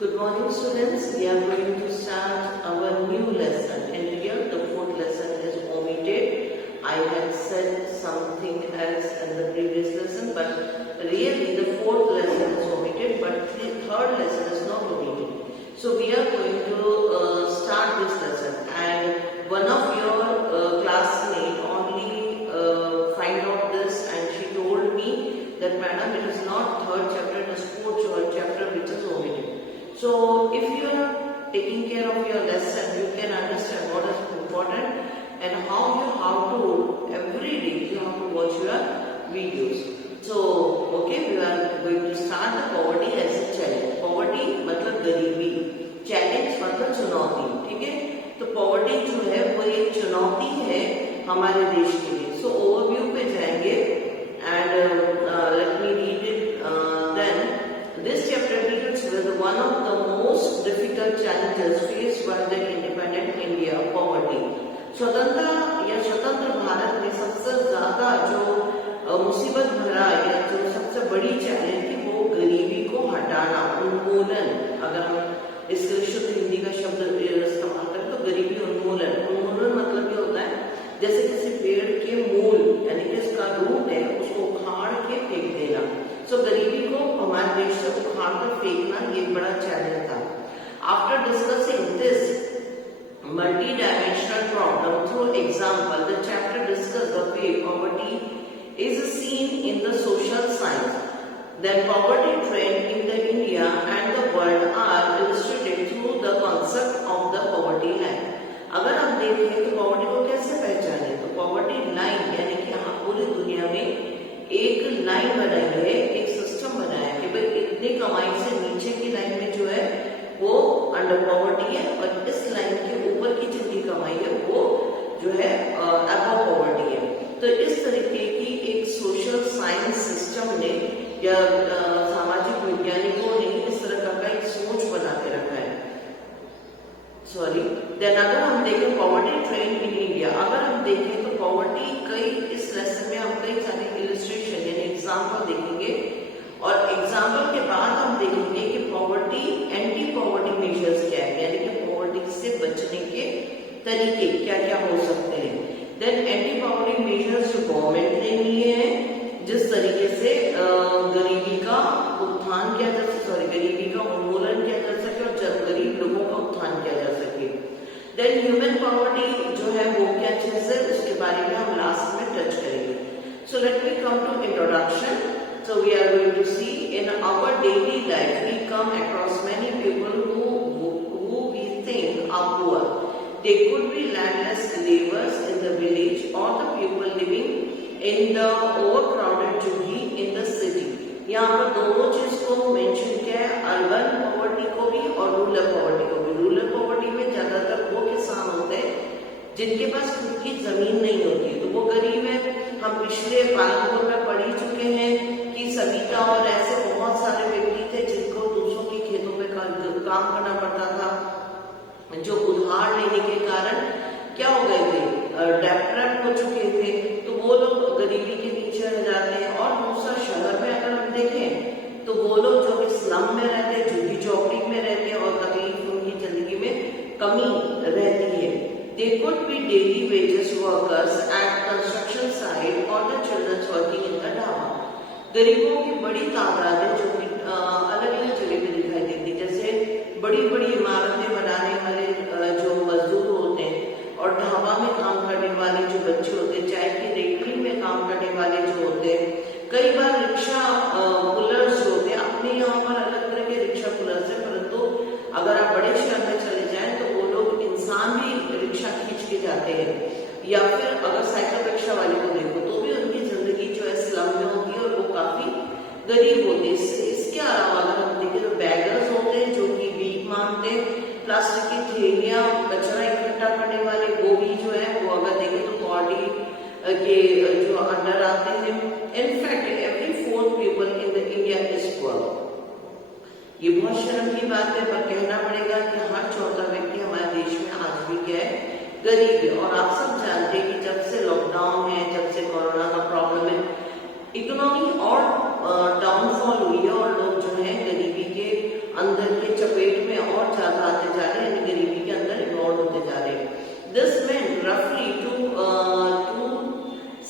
Good morning, students. We are going to start our new lesson, and here the fourth lesson is omitted. I had said something else in the previous lesson, but really the fourth lesson is omitted, but the third lesson is not omitted. So we are going to start this lesson, and one of your classmates only find out this, and she told me that, madam, it is not third chapter, it is fourth chapter which is omitted. So if you are taking care of your lesson, you can understand what is important and how to every day you have to watch your videos. So okay, we are going to start the poverty as a challenge. Poverty मतलब गरीबी, challenge मतलब चुनौती, ठीक है? तो poverty जो है वो एक चुनौती है हमारे देश के लिए. So overview पे जाएंगे and let me read it. Then this chapter deals with one of the most difficult challenges faced by the independent India, poverty. स्वतंत्र भारत में सबसे ज्यादा जो मुसीबत भरा या जो सबसे बड़ी चैलेंज थी वो गरीबी को हटाना, उन्मूलन. अगर हम इसके शुद्ध हिंदी का शब्द इस्तेमाल करें तो गरीबी उन्मूलन. उन्मूलन मतलब ये होता है जैसे किसी पेड़ के मूल यानी कि इसका रूट है उसको उखाड़ के फेंक देना. सो गरीबी को हमारे देश से उखाड़ कर फेंकना ये बड़ा चैलेंज था. After discussing this multi-dimensional problem through example, the chapter discusses the way poverty is seen in the social science. Then poverty trend in the India and the world are illustrated through the concept of the poverty line. अगर हम देखें तो poverty को कैसे पहचाने, तो poverty line यानी कि हाँ पूरी दुनिया में एक लाइन बनाई है, एक सिस्टम बनाया है कि भाई इतनी कमाई से नीचे की लाइन में जो है वो अंडर पॉवर्टी है और इस लाइन के ऊपर की जितनी कमाई है वो जो है अबव पॉवर्टी है. तो इस तरीके की एक सोशल साइंस सिस्टम ने या सामाजिक वैज्ञानिकों ने इस तरह का एक सोच बना के रखा है. सॉरी. देन अगर हम देखें पॉवर्टी ट्रेंड इन इंडिया, अगर हम देखें तो पॉवर्टी कई इस लेसन में हम कई सारे इलस्ट्रेशन यानी एग्जाम्पल देखेंगे और एग्जाम्पल के बाद हम देखेंगे कि पॉवर्टी एंटी पॉवर्टी मेजर्स क्या है यानी कि पॉवर्टी से बचने के तरीके क्या क्या हो सकते हैं. देन एंटी पॉवर्टी मेजर्स जो गवर्नमेंट ने लिए हैं जिस तरीके से गरीबी का उत्थान किया जा सके, गरीबी का उन्मूलन किया जा सके और गरीब लोगों का उत्थान किया जा सके. देन ह्यूमन पॉवर्टी जो है वो क्या चीज है उसके बारे में हम लास्ट में टच करेंगे. So let me come to introduction. So we are going to see in our daily life we come across many people who we think are poor. They could be landless laborers in the village or the people living in the overcrowded jungli in the city. यहाँ पर दोनों चीज को mention किया है, urban poverty को भी और रूरल पॉवर्टी को भी. रूरल पॉवर्टी में ज्यादातर वो किसान होते हैं जिनके पास खुद की जमीन नहीं होती तो वो गरीब है. हम पिछले पालनपुर में पढ़ ही चुके हैं कि सविता और ऐसे बहुत सारे व्यक्ति थे जिनको दूसरों के खेतों में काम करना पड़ता था, जो उधार लेने के कारण क्या हो गए थे, डेप्ट हो चुके थे. तो वो लोग गरीबी के नीचे रह जाते हैं. और दूसरा शहर में अगर हम देखें तो वो लोग जो भी स्लम में रहते हैं, झुग्गी झोपड़ी में रहते हैं और तकलीफ उनकी जिंदगी में कमी रहती है. They could be daily wages workers at construction site or the children working in the dhaba. गरीबों की बड़ी तादाद है जो कि अलग अलग जगह पे दिखाई देती है, जैसे बड़ी बड़ी इमारतें बनाने वाले जो मजदूर होते हैं और ढाबा में काम करने वाले जो बच्चे होते हैं, चाय की रेकड़ी में काम करने वाले जो होते हैं, कई बार रिक्शा पुलर्स जो होते हैं. अपने यहाँ पर अलग तरह के रिक्शा पुलर्स है, परंतु अगर आप बड़े शहर में चले जाएं तो वो लोग इंसान भी रिक्शा खींच के जाते हैं. या फिर अगर साइकिल रिक्शा वाले को देखो तो भी उनकी जिंदगी जो है स्लम में होती है और वो काफी गरीब होते हैं. इसके अलावा अगर हम देखें तो बैगर्स होते हैं जो कि भीख मांगते हैं, प्लास्टिक की थैलियां कचरा इकट्ठा करने वाले वो भी जो है वो अगर देखें तो बॉडी के जो अंडर आते हैं. In fact every fourth people in the India is poor. ये बहुत शर्म की बात है पर कहना पड़ेगा कि हर चौथा व्यक्ति हमारे देश में आज भी क्या है, गरीब है. और आप सब जानते हैं कि जब से लॉकडाउन है, जब से कोरोना का प्रॉब्लम है, इकोनॉमी और डाउनफॉल हुई है और लोग जो है गरीबी के अंदर के चपेट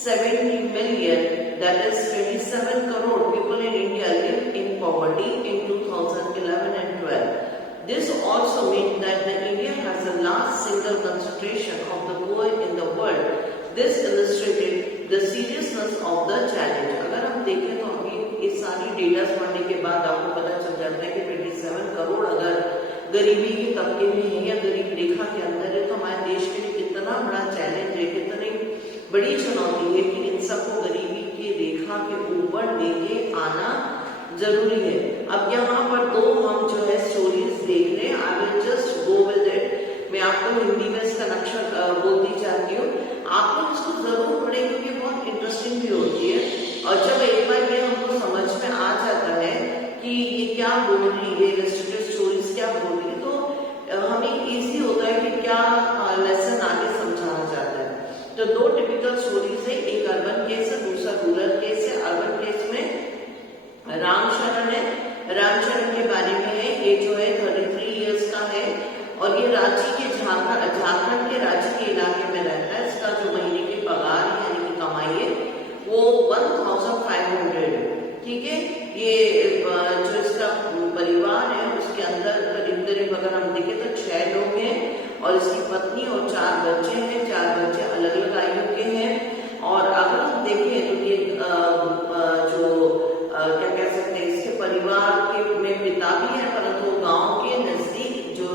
70 million, that is 27 crore people in India live in poverty in 2011 and 12. This also means that India has the last single concentration of the poor in the world. This illustrated the seriousness of the challenge. अगर हम देखें तो अभी इस सारी data पढ़ने के बाद आपको पता चल जाता है कि 27 करोड़ अगर गरीबी के तबके में है या गरीब रेखा के अंदर है तो हमारे देश के लिए कितना बड़ा चैलेंज है, कितनी बड़ी चुनौती है कि इन सबको गरीबी की रेखा के ऊपर लेके आना जरूरी है। अब यहाँ पर दो हम जो है स्टोरीज देख रहे हैं। I will just go with it. मैं आपको हिंदी में इसका नक्शा बोलती जाती हूँ, आप लोग इसको जरूर पढ़ें क्योंकि बहुत इंटरेस्टिंग भी होती है। और जब एक बार ये हमको समझ में आ जाता है कि ये क्या बोल रही है, इलस्ट्रेटिव स्टोरीज क्या बोल रही है, तो हमें इजी होता है कि क्या लेसन आगे समझाना चाहता है। तो दो टिपिकल स्टोरीज है, एक अर्बन केस है, दूसरा रूरल केस है। अर्बन केस में रामशरण है, रामशरण के बारे में है। ये जो है 33 इयर्स का है और ये रांची के झारखंड के रांची के इलाके में रहता है। इसका जो महीने की पगार यानी कि कमाई है वो 1500, ठीक है। ये जो इसका परिवार है उसके अंदर करीब करीब अगर हम देखें तो 6 लोग हैं और इसकी पत्नी और 4 बच्चे हैं। 4 बच्चे अलग अलग आयु के हैं। और अगर हम देखें तो ये क्या कह सकते हैं, इसके परिवार के में पिता भी है परंतु गांव के नजदीक जो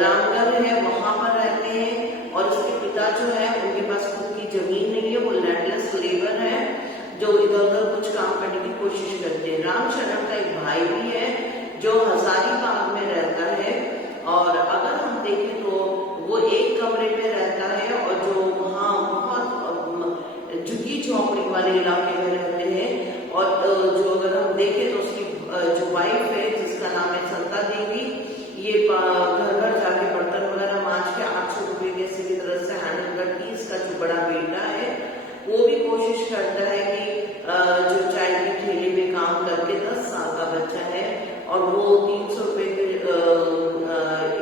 रामगढ़ है वहां पर रहते हैं। और इसके पिता जो है उनके पास खुद की जमीन नहीं है, वो लैंडलेस लेबर है जो इधर उधर कुछ काम करने की कोशिश करते हैं। रामशरण का एक भाई भी है जो हजारीबाग में रहता है। और अगर हम देखें तो वो एक कमरे में रहता है और जो वहाँ बहुत झुग्गी झोपड़ी वाले इलाके में रहते हैं। और जो अगर हम देखें तो उसकी जो वाइफ है जिसका नाम है संता देवी, ये घर घर जाके बर्तन वगैरह मांझ के 800 रुपये किसी भी तरह से हैंडल करती है। इसका जो बड़ा बेटा है वो भी कोशिश करता है कि जो चाय की ठेले में काम करके 10 साल का बच्चा है और वो 300 रुपये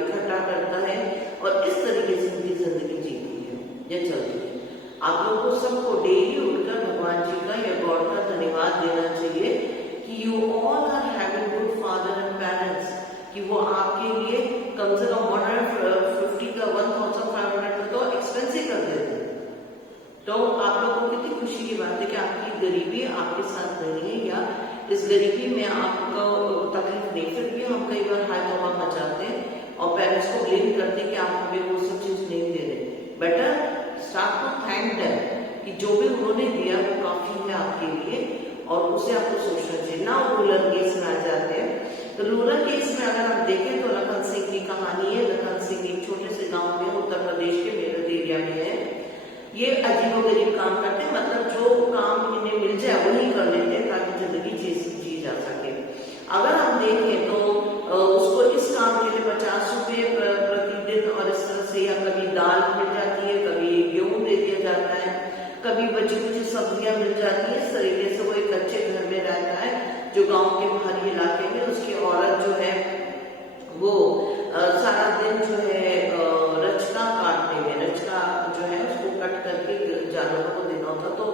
इकट्ठा करता है और इस तरीके से उनकी जिंदगी जीती है, ये चलती है। आप लोगों को सबको डेली उठकर भगवान जी का या गॉड का धन्यवाद देना चाहिए कि you all are having good father and parents, कि वो आपके लिए कम से कम 150 का 1500 तो एक्सपेंसिव कर देते हैं। तो आप लोगों को कितनी खुशी की बात है कि आपकी गरीबी आपके साथ नहीं है या इस गरीबी में आपको तकलीफ नहीं, फिर भी हम कई बार हाय तौबा मचाते हैं और पेरेंट्स को ब्लेम करते हैं कि आप हमें वो सब चीज नहीं दे रहे। Better start to thank them कि जो भी उन्होंने दिया वो काफी है आपके लिए और उसे आपको सोचना चाहिए ना। रूरल केस में आ जाते हैं तो रूरल केस में अगर हम देखें तो लखन सिंह की कहानी है। लखन सिंह एक छोटे से गांव में उत्तर प्रदेश के मेरठ एरिया में है। ये अजीबोगरीब काम करते हैं, मतलब जो काम इन्हें मिल जाए वही कर लेते हैं ताकि जिंदगी जी जा सके। अगर हम देखें तो उसको इस काम के लिए 50 रुपये प्रतिदिन और इस तरह से, या कभी दाल मिल जाती है, कभी गेहूं दे दिया जाता है, कभी बची कुछ सब्जियां मिल जाती है। इस तरीके से वो एक अच्छे घर में रहता है जो गांव के बाहरी इलाके में। उसकी औरत जो है वो सारा दिन जो है रचका काटने में, रचका जो है उसको कट करके जानवरों को देना होता, तो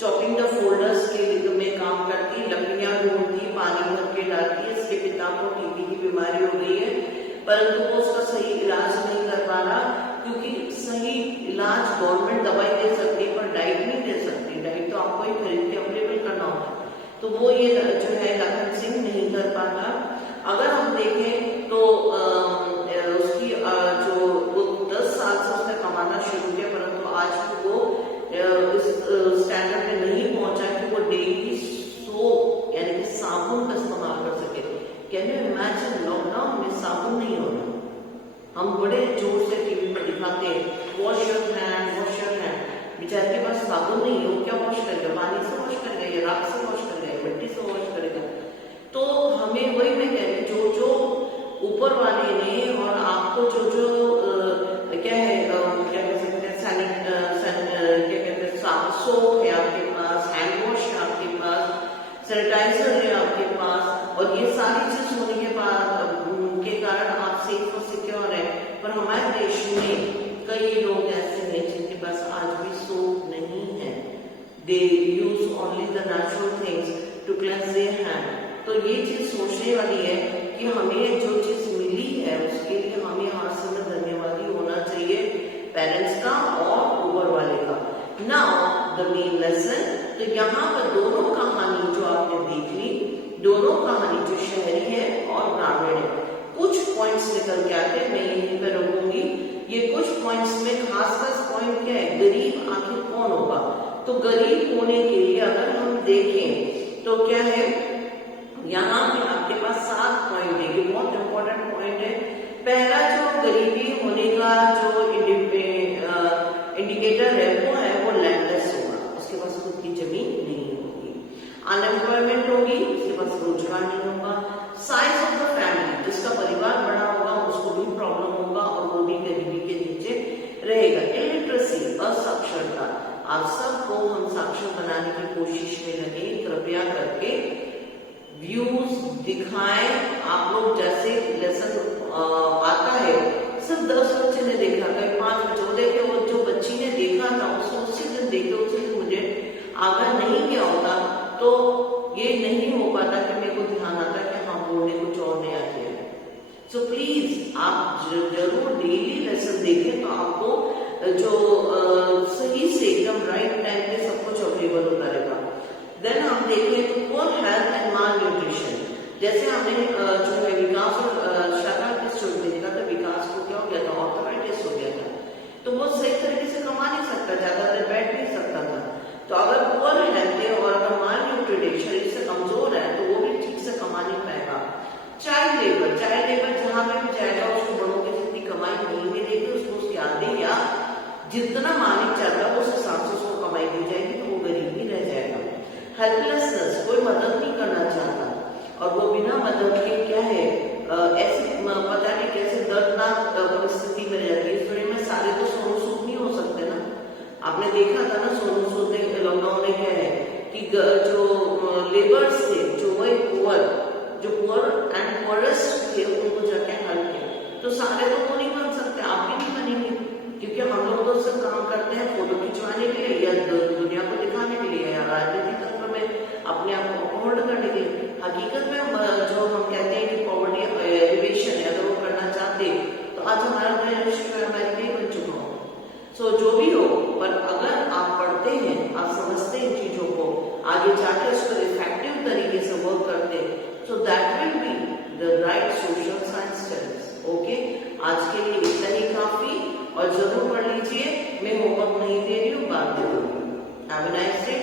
चॉपिंग द फोल्डर्स के में काम करती, लकड़ियां ढूंढती, पानी भर के डालती। इसके पिता को टीबी की बीमारी हो गई है परंतु वो उसका सही इलाज नहीं कर पा रहा क्योंकि सही इलाज गवर्नमेंट दवाई दे सकती है पर डाइट नहीं दे सकती। डाइट तो आपको ही खरीद के अवेलेबल करना होता है, तो वो ये जो है लखन सिंह नहीं कर पाता। अगर हम देखें तो उसकी जो वो 10 साल से उसने कमाना शुरू किया परंतु आज वो इस स्टैंडर्ड में नहीं पहुंचा कि वो डेली सोप यानी कि साबुन का इस्तेमाल कर सके। कैन यू इमेजिन लॉकडाउन में साबुन नहीं होना, हम बड़े जोर से टीवी में दिखाते हैं wash your hand, wash your hand. बेचारे के पास साबुन नहीं है, वो क्या वॉश करेगा? पानी से वॉश करेगा या राख से वॉश करेगा या मिट्टी से वॉश करेगा? तो हमें वही मैं कह रही हूँ, जो ऊपर वाले ने और आपको जो क्या है क्या कह सकते हैं, क्या कहते हैं, सोप है आपके पास, हैंड वॉश है आपके पास, सैनिटाइजर है आपके पास, और ये सारी चीज होने के बाद के कारण आप सेफ और सिक्योर है। पर हमारे देश में कई लोग ऐसे हैं जिनके पास आज भी सोप नहीं है। the natural things to cleanse their hand. तो ये चीज सोचने वाली है कि हमें जो चीज मिली है उसके लिए हमें आज में धन्यवादी होना चाहिए, पेरेंट्स का और ऊपर वाले का। नाउ द मेन लेसन, तो यहाँ पर दोनों कहानी जो आपने देख ली, दोनों कहानी जो शहरी है और ग्रामीण है, कुछ पॉइंट्स निकल के आते हैं, मैं यहीं पे रोकूंगी। ये कुछ पॉइंट्स में खास पॉइंट क्या है, गरीब आखिर कौन होगा। तो गरीब होने के लिए अगर हम देखें तो क्या है, यहाँ पे आपके पास 7 पॉइंट है, ये बहुत इंपॉर्टेंट पॉइंट है। पहला जो गरीबी होने का जो इंडिकेटर है वो लैंडलेस होगा, उसके पास खुद की जमीन नहीं होगी। अनएम्प्लॉयमेंट होगी, उसके पास रोजगार नहीं होगा। साइज ऑफ द फैमिली, जिसका परिवार बड़ा होगा उसको भी प्रॉब्लम होगा और वो भी गरीबी के नीचे रहेगा। इलिटरेसी, असाक्षरता, आप सबको हम साक्षर बनाने की कोशिश में लगे, कृपया करके व्यूज दिखाएं। आप लोग जैसे लेसन आता है, सिर्फ 10 बच्चे ने देखा, कहीं 5 बच्चे, वो देखे, वो जो बच्ची ने देखा था उसको उसी दिन देखे, उसी दिन मुझे आगाह नहीं किया होता तो ये नहीं हो पाता कि मेरे को ध्यान आता कि हाँ बोलने कुछ और नया किया। सो प्लीज आप जरूर डेली लेसन देखें तो आपको जो सही से एकदम राइट टाइम पे सब कुछ अवेलेबल होता रहेगा। देन हम देखें तो poor health and mall nutrition, जैसे हमने जो है विकास और शाखा के स्टोरी में देखा था, विकास को क्या हो गया था, ऑर्थराइटिस हो गया था, तो वो सही तरीके से कमा नहीं सकता, ज्यादा देर बैठ नहीं सकता था। तो अगर पुअर हेल्थ है और अगर माल न्यूट्रिशन शरीर से कमजोर है तो वो भी ठीक से कमा नहीं पाएगा। चाइल्ड लेबर जहां पे भी जाएगा उसको बड़ों की जितनी कमाई नहीं मिलेगी, उसको उसके आधे या जितना मालिक चाहता है उस हिसाब से उसको कमाई दी जाएगी, तो वो गरीब ही रह जाएगा। हेल्पलेसनेस, कोई मदद नहीं करना चाहता और वो बिना मदद के क्या है, ऐसे पता नहीं कैसे दर्दनाक परिस्थिति में रहती है। इस दुनिया में सारे तो सोनू सूद नहीं हो सकते ना। आपने देखा था ना सोनू सूद ने लॉकडाउन में क्या है कि जो लेबर्स थे, जो वही पुअर एंड पुअरेस्ट थे, उनको जाके हेल्प किया। तो सारे तो नहीं बन सकते, आप भी नहीं बनेंगे, क्योंकि हम लोग तो सब काम करते हैं फोटो खिंचवाने के लिए या दुनिया को दिखाने के लिए या राजनीतिक तंत्र में अपने आप को होल्ड करने के लिए। हकीकत में जो हम कहते हैं कि पॉवर्टी एलिवेशन है, अगर वो करना चाहते तो आज हमारा विश्व अमेरिका ही बन चुका हो। सो जो भी हो, पर अगर आप पढ़ते हैं, आप समझते हैं इन चीजों को, आगे जाके उस पर इफेक्टिव तरीके से वर्क करते हैं, so that will be the right social science studies. Okay, आज के लिए इतना ही काफी, और जरूर पढ़ लीजिए। मैं होमवर्क नहीं दे रही हूँ, बात दे दूंगी। Have a nice day.